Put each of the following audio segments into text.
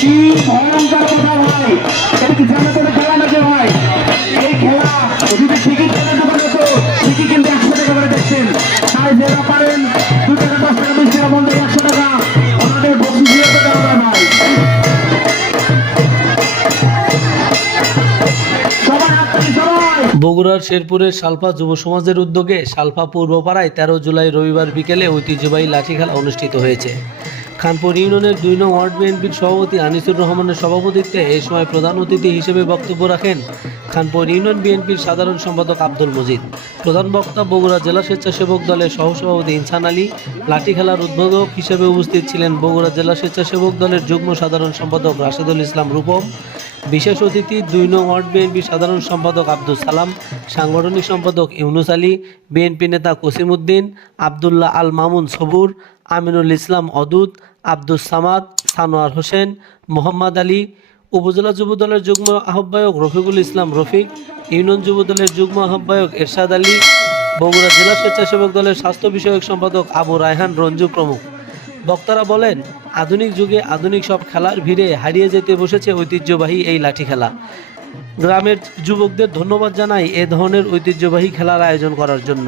কি ভয়ঙ্কর কথা ভাই, এটা কি জানা করে খেলা নাকি ভাই? এই খেলা যদি টিকিট কেটে দেবেন তো টিকিট কিন্তু 100 টাকা করে দেখছেন। তাই যারা পারেন 2 টাকা 10 টাকা 20 টাকা বলতে 100 টাকা আমাদের বক্সি দিয়ে দেওয়া হয় ভাই। সবাই হাততালি সবাই। বগুড়ার শেরপুরের সালফা যুব সমাজের উদ্যোগে সালফা পূর্বপাড়ায় 13 জুলাই রবিবার বিকেলে ঐতিহ্যবাহী লাঠি খেলা অনুষ্ঠিত হয়েছে। খানপুর ইউনিয়নের 2 নং ওয়ার্ড বিএনপির সভাপতি আনিসুর রহমানের সভাপতিত্বে এই সময় প্রধান অতিথি হিসেবে বক্তব্য রাখেন খানপুর ইউনিয়ন বিএনপির সাধারণ সম্পাদক আব্দুল মজিদ। প্রধান বক্তা বগুড়া জেলা স্বেচ্ছাসেবক দলের সহসভাপতি ইনসান আলী। লাঠি খেলার উদ্বোধক হিসেবে উপস্থিত ছিলেন বগুড়া জেলা স্বেচ্ছাসেবক দলের যুগ্ম সাধারণ সম্পাদক রাশেদুল ইসলাম রূপম। বিশেষ অতিথি 2 নং ওয়ার্ড বিএনপি সাধারণ সম্পাদক আব্দুল সালাম, সাংগঠনিক সম্পাদক ইউনুস আলী, বিএনপি নেতা কসিম উদ্দিন, আবদুল্লাহ আল মামুন সবুর, আমিনুল ইসলাম অদূত, আব্দুস সামাদ, সানোয়ার হোসেন, মোহাম্মদ আলী, উপজেলা যুবদলের যুগ্ম আহ্বায়ক রফিকুল ইসলাম রফিক, ইউনিয়ন যুবদলের যুগ্ম আহ্বায়ক এরশাদ আলী, বগুড়া জেলা স্বেচ্ছাসেবক দলের স্বাস্থ্য বিষয়ক সম্পাদক আবু রায়হান রঞ্জু প্রমুখ। বক্তারা বলেন, আধুনিক যুগে আধুনিক সব খেলার ভিড়ে হারিয়ে যেতে বসেছে ঐতিহ্যবাহী এই লাঠি খেলা। গ্রামের যুবকদের ধন্যবাদ জানাই এ ধরনের ঐতিহ্যবাহী খেলার আয়োজন করার জন্য।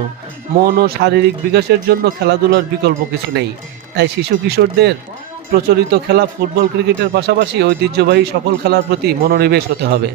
মন ও শারীরিক বিকাশের জন্য খেলাধুলার বিকল্প কিছু নেই, তাই শিশু কিশোরদের প্রচলিত খেলা ফুটবল ক্রিকেটের পাশাপাশি ঐতিহ্যবাহী সকল খেলার প্রতি মনোনিবেশ হতে হবে।